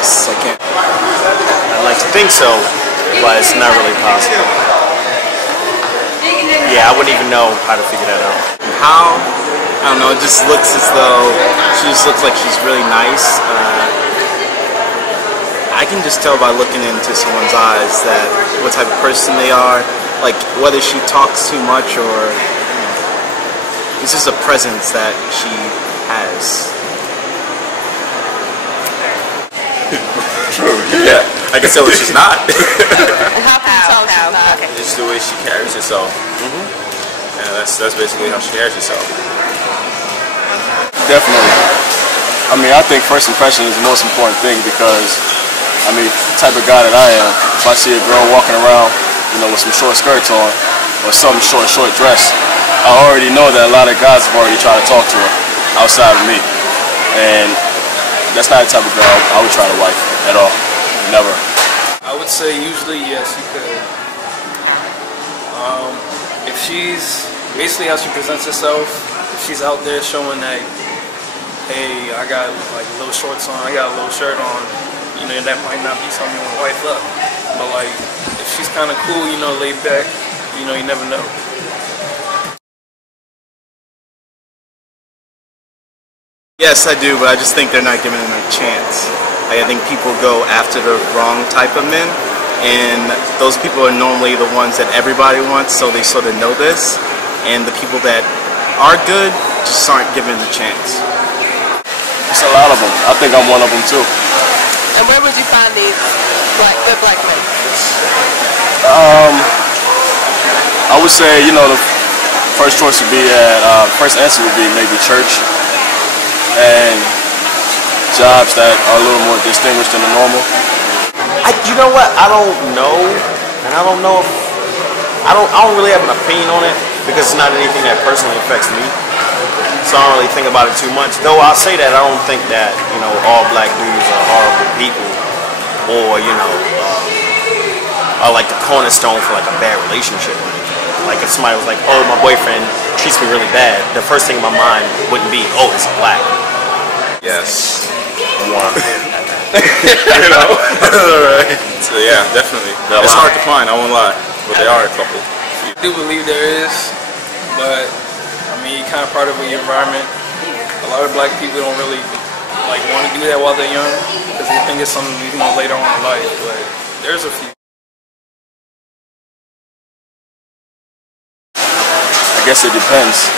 Yes, I can. I'd like to think so, but it's not really possible. Yeah, I wouldn't even know how to figure that out. How? I don't know. It just looks as though she just looks like she's really nice. I can just tell by looking into someone's eyes that what type of person they are, like whether she talks too much or it's just a presence that she has. True. Yeah, I can tell what she's not. How? Okay. It's the way she carries herself. And that's basically how she carries herself. Definitely. I mean, I think first impression is the most important thing because, I mean, the type of guy that I am, if I see a girl walking around, with some short skirts on or some short dress, I already know that a lot of guys have already tried to talk to her outside of me. And that's not the type of girl I would try to wife at all. Never. I would say usually yes, you could. If she's basically how she presents herself, if she's out there showing that, hey, I got like little shorts on, I got a little shirt on, that might not be something you want to wife up. But like, if she's kind of cool, laid back, you never know. Yes, I do, but I just think they're not giving them a chance. Like, I think people go after the wrong type of men, and those people are normally the ones that everybody wants, so they sort of know this. And the people that are good just aren't given the chance. It's a lot of them. I think I'm one of them too. And where would you find these good black men? I would say, the first choice would be first answer would be maybe church and jobs that are a little more distinguished than the normal. You know what? I don't know, and I don't know if I don't really have an opinion on it because it's not anything that personally affects me. So I don't really think about it too much. Though I'll say that I don't think that all black dudes are horrible people, or are like the cornerstone for like a bad relationship or anything. Like if somebody was like, oh, my boyfriend treats me really bad, the first thing in my mind wouldn't be, oh, it's a black. Yes. One. Alright. So yeah, definitely. It's hard to find, I won't lie. But there are a couple. I do believe there is, but I mean, you're kind of part of your environment. A lot of black people don't really want to do that while they're young because they think it's something later on in life. But there's a few. I guess it depends.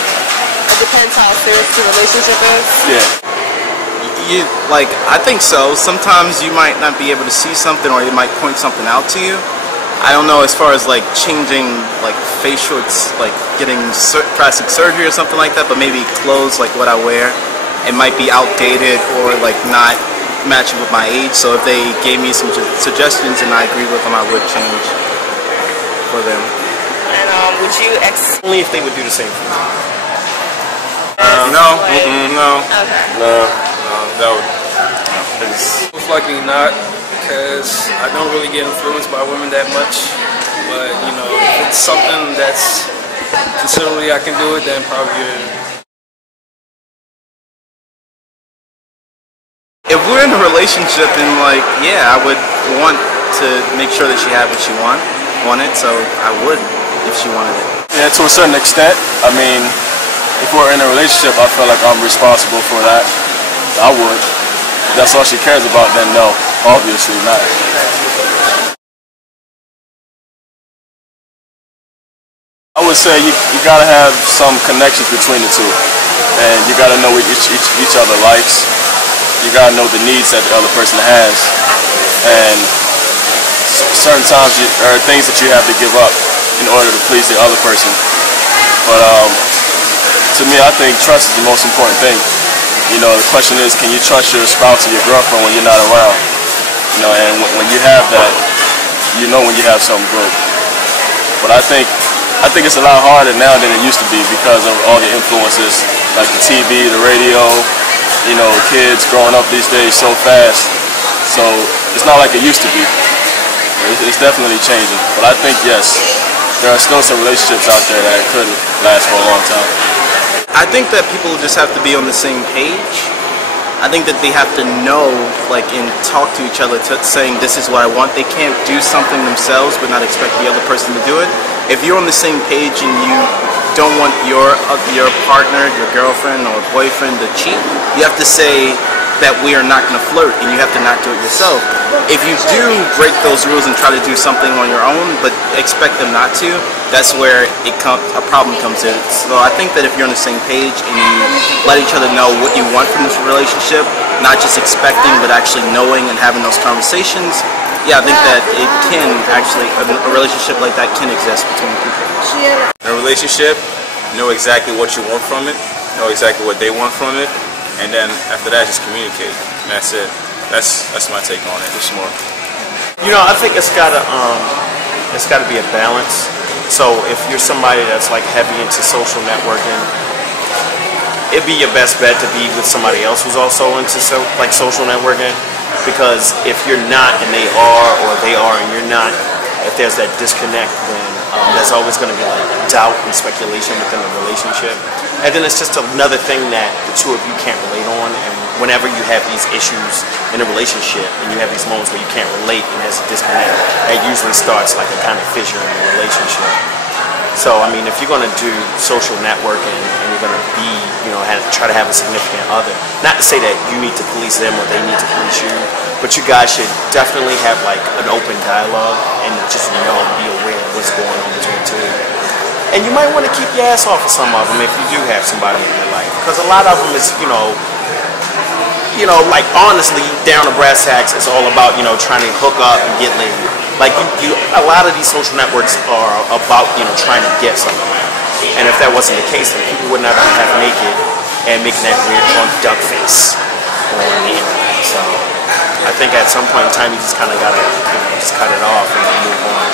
It depends how serious the relationship is. Yeah. I think so. Sometimes you might not be able to see something, or it might point something out to you. I don't know as far as changing facial, getting plastic surgery or something like that, but maybe clothes like what I wear, it might be outdated or not matching with my age. So if they gave me some suggestions and I agree with them, I would change for them. And would you Only if they would do the same for me. No. Okay. No. That would. Most likely not, because I don't really get influenced by women that much. But if it's something that's considerably I can do it, then probably. If we're in a relationship, then I would want to make sure that she had what she wanted, so I would if she wanted it. Yeah, to a certain extent. I mean, if we're in a relationship, I feel like I'm responsible for that. I would. If that's all she cares about, then no, obviously not. I would say you gotta have some connections between the two, and you gotta know what each other likes. You gotta know the needs that the other person has, and certain times there are things that you have to give up in order to please the other person. But to me, I think trust is the most important thing. The question is, can you trust your spouse or your girlfriend when you're not around? And when you have that, when you have something good. But I think it's a lot harder now than it used to be because of all the influences, like the TV, the radio, kids growing up these days so fast. So it's not like it used to be. It's definitely changing. But I think, yes, there are still some relationships out there that could last for a long time. I think that people just have to be on the same page. I think that they have to know, like, and talk to each other, saying this is what I want. They can't do something themselves but not expect the other person to do it. If you're on the same page and you don't want your partner, your girlfriend or boyfriend to cheat, you have to say that we are not going to flirt, and you have to not do it yourself. If you do break those rules and try to do something on your own but expect them not to, that's where a problem comes in. So I think that if you're on the same page and you let each other know what you want from this relationship, not just expecting but actually knowing and having those conversations, yeah, I think that it can actually, a relationship like that can exist between people. In a relationship, know exactly what you want from it, know exactly what they want from it, and then after that, just communicate. And that's it. That's my take on it. It's more. You know, I think it's gotta be a balance. So if you're somebody that's like heavy into social networking, it'd be your best bet to be with somebody else who's also into social networking. Because if you're not and they are, or they are and you're not, if there's that disconnect, then there's always going to be like doubt and speculation within the relationship. And then it's just another thing that the two of you can't relate on. And whenever you have these issues in a relationship and you have these moments where you can't relate and there's a disconnect, that usually starts like a kind of fissure in the relationship. So, I mean, if you're going to do social networking and you're going to be, try to have a significant other, not to say that you need to police them or they need to police you, but you guys should definitely have like an open dialogue and just be aware of what's going on between the two. And you might want to keep your ass off of some of them if you do have somebody in your life, because a lot of them is, like honestly, down to brass tacks, it's all about trying to hook up and get laid. Like a lot of these social networks are about trying to get something. And if that wasn't the case, then people would not be half naked and making that weird drunk duck face on the internet. So I think at some point in time you just kind of gotta just cut it off and move on.